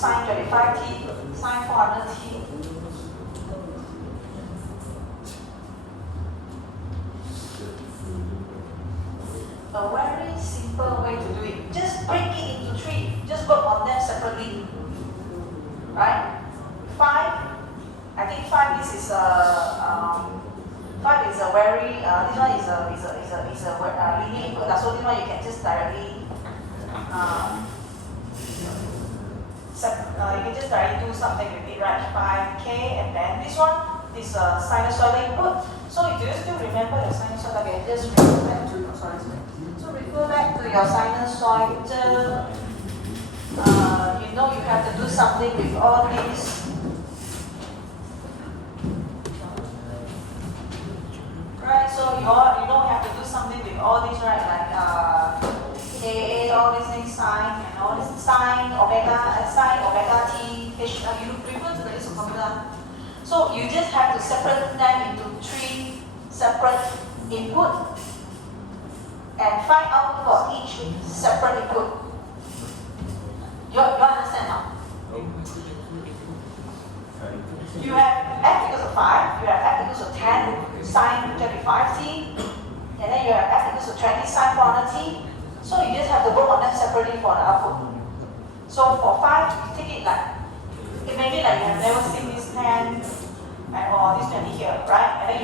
sine 25t, sine 400t. A very simple way to do it. Just break it into three. Just work on them separately. Right? 5. I think 5. This is a 5 is a very. This one is a linear input. So this one you can just directly. You can just directly do something with it, right? 5k, and then this one is a sinusoidal input. So do you still remember your sinusoid? Okay, just refer back to your So refer back to your sinusoid. You know you have to do something with all these. Right, so you know you have to do something with all these, right? Like Ka, all these things, sine, and all this sine, omega t, h. You refer to the list of formula. So you just have to separate them into 3 separate input and find out for each separate input. You understand now? You have f equals to 5, you have f equals to 10 sine 25t, and then you have f equals to 20 sine 400t. So you just have to work on them separately for the output. So for 5, you take it like, imagine like you have never seen this 10 or this 20 here, right? And then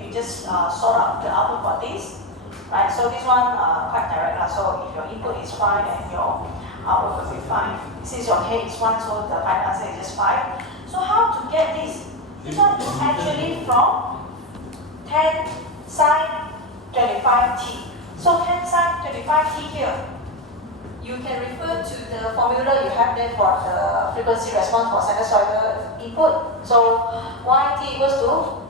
you just sort out the output for this, right? So this one quite direct. So if your input is 5 and your output will be 5. Since your k is 1, so the final answer is just 5. So how to get this? This one is actually from 10 sine 25t. So 10 sine 25t here. You can refer to the formula you have there for the frequency response for sinusoidal input. So yt equals to,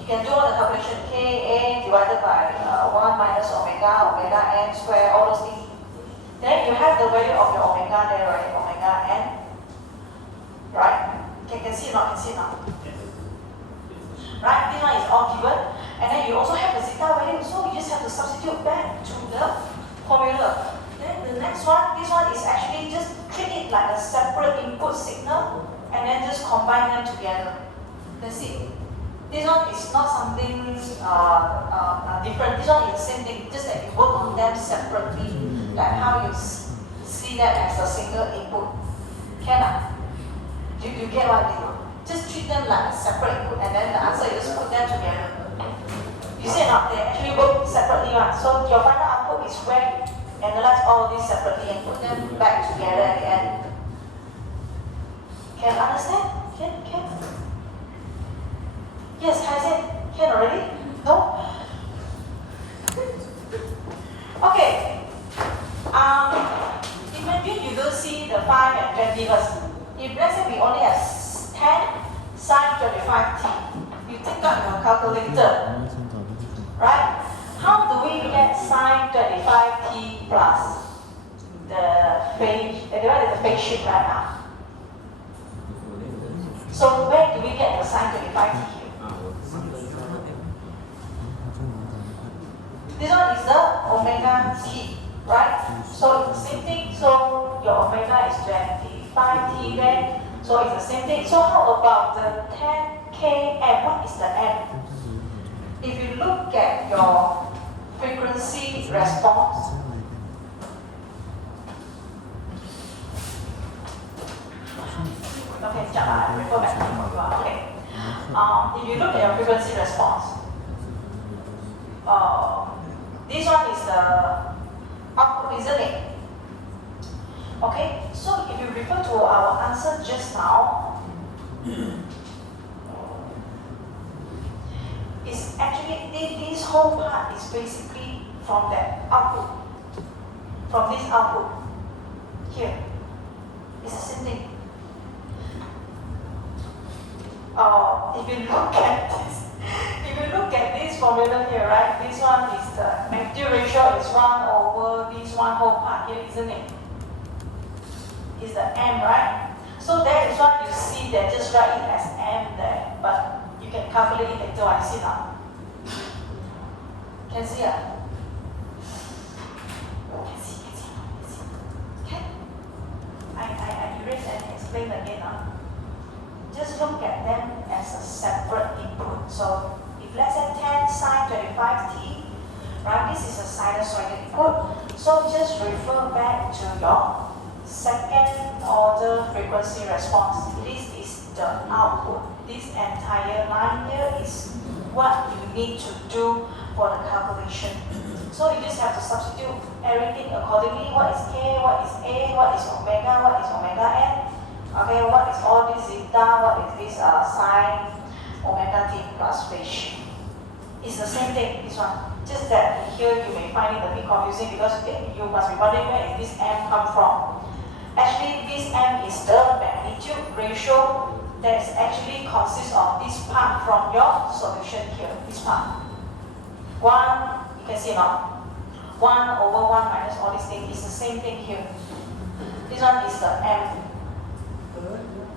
you can do all the calculation, Ka divided by 1 minus omega n square, all those things. Then you have the value of your omega there, right? Omega n. Right? Can see it now? Can see it now? Right? This one is all given. And then you also have the zeta value, so you just have to substitute back to the formula. Then the next one, this one is actually just treat it like a separate input signal and then just combine them together. That's it. This one is not something different. This one is the same thing, just that you work on them separately, like how you see them as a single input. Can you get what I mean? Just treat them like a separate input and then the answer you just put them together. You see not, they actually work separately one. So your final output is where you analyze all these separately and put them back together at the end. Can understand? Can? Yes, Kaizen, can already? No? Okay. Imagine you don't see the 5 and 20 first. If let's say we only have 10 sine 25t, you take out your calculator. Right? How do we get sine 25t plus the phase shift right now? So where do we get the sine 25t here? This one is the omega t, right? So it's the same thing. So your omega is 25t there. So it's the same thing. So how about the 10km? What is the m? If you look at your frequency response, okay, refer back to the formula. Okay. If you look at your frequency response, this one is the output, isn't it? Okay, so if you refer to our answer just now, it's actually, this whole part is basically from that output, from this output here. It's the same thing. If you look at this formula here, right? This one is the magnitude ratio is 1 over this one whole part here, isn't it? Is the m, right? So that is what you see. They just write it as m there, but you can calculate it later. I see now. Can see it? Can see. Okay. I erase and explain again. Just look at them as a separate input. So if let's say 10 sine 25t, right, this is a sinusoidal input. So just refer back to your second order frequency response. This is the output. This entire line here is what you need to do for the calculation. So you just have to substitute everything accordingly. What is K, what is A, what is omega n. Okay, what is all this zeta, what is this sine omega t plus ratio. It's the same thing, this one. Just that here you may find it a bit confusing because you must be wondering where is this m come from. Actually, this m is the magnitude ratio that is actually consists of this part from your solution here, this part. 1, you can see now, 1 over 1 minus all these things is the same thing here. This one is the m.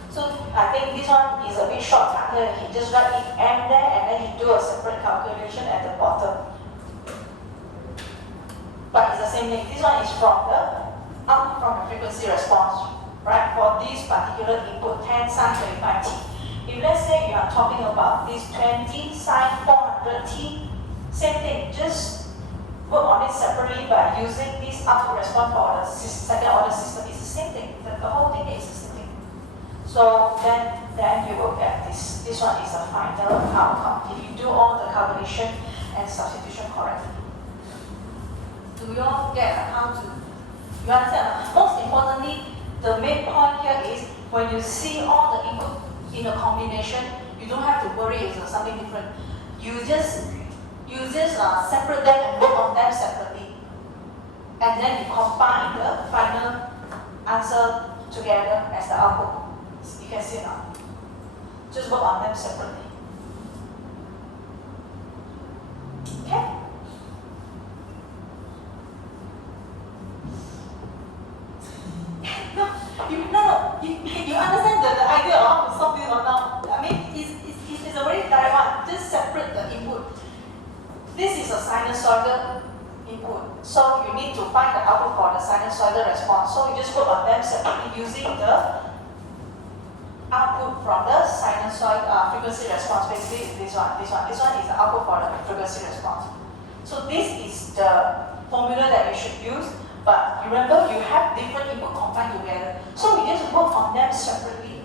So I think this one is a bit shortcut here. He just write it m there and then he do a separate calculation at the bottom. But it's the same thing. This one is from the output from the frequency response, right? For this particular input, 10 sine 25t. If let's say you are talking about this 20 sine 400t, same thing. Just work on it separately by using this output response for the second order system. It's the same thing. The whole thing is the same thing. So then you will get this. This one is a final outcome. If you do all the calculation and substitution correctly. Do you all get how to? You understand? Most importantly, the main point here is when you see all the input in a combination, you don't have to worry if there's something different. You just separate them and work on them separately, and then you combine the final answer together as the output. You can see now. Just work on them separately. Okay? You understand the idea of how to solve this or not? I mean, it's a very direct one. Just separate the input. This is a sinusoidal input. So you need to find the output for the sinusoidal response. So you just work on them separately using the output from the sinusoid frequency response. Basically, this one is the output for the frequency response. So this is the formula that you should use. But remember, you have different input combined together. So we just work on them separately.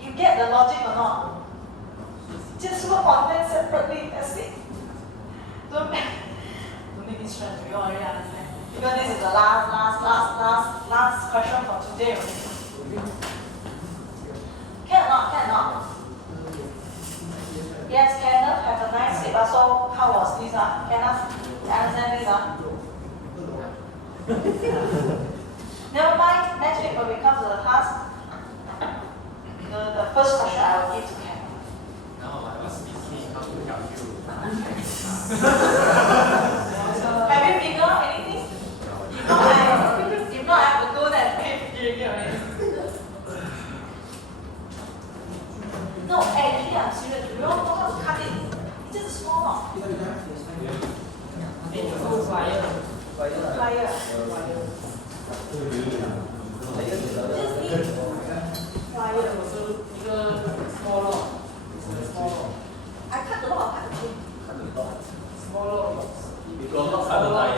You get the logic or not? Just work on them separately. That's it. Don't make me stress. You already understand. Because this is the last question for today. Can or not? Can or not? Yes, Kenneth, have a nice day. But so, how was this? Kenneth, you understand this? Never mind, next week when we come to the class, the first question I will give to Kenneth. No, I was thinking how to help you. Have you figured out anything? If not, I have to go there and pay for you already. No, actually, I'm serious. We all know how to cut it. It's just a small knot. Plier. Just need plier. I cut the knot, I cut the chain. Cut the line.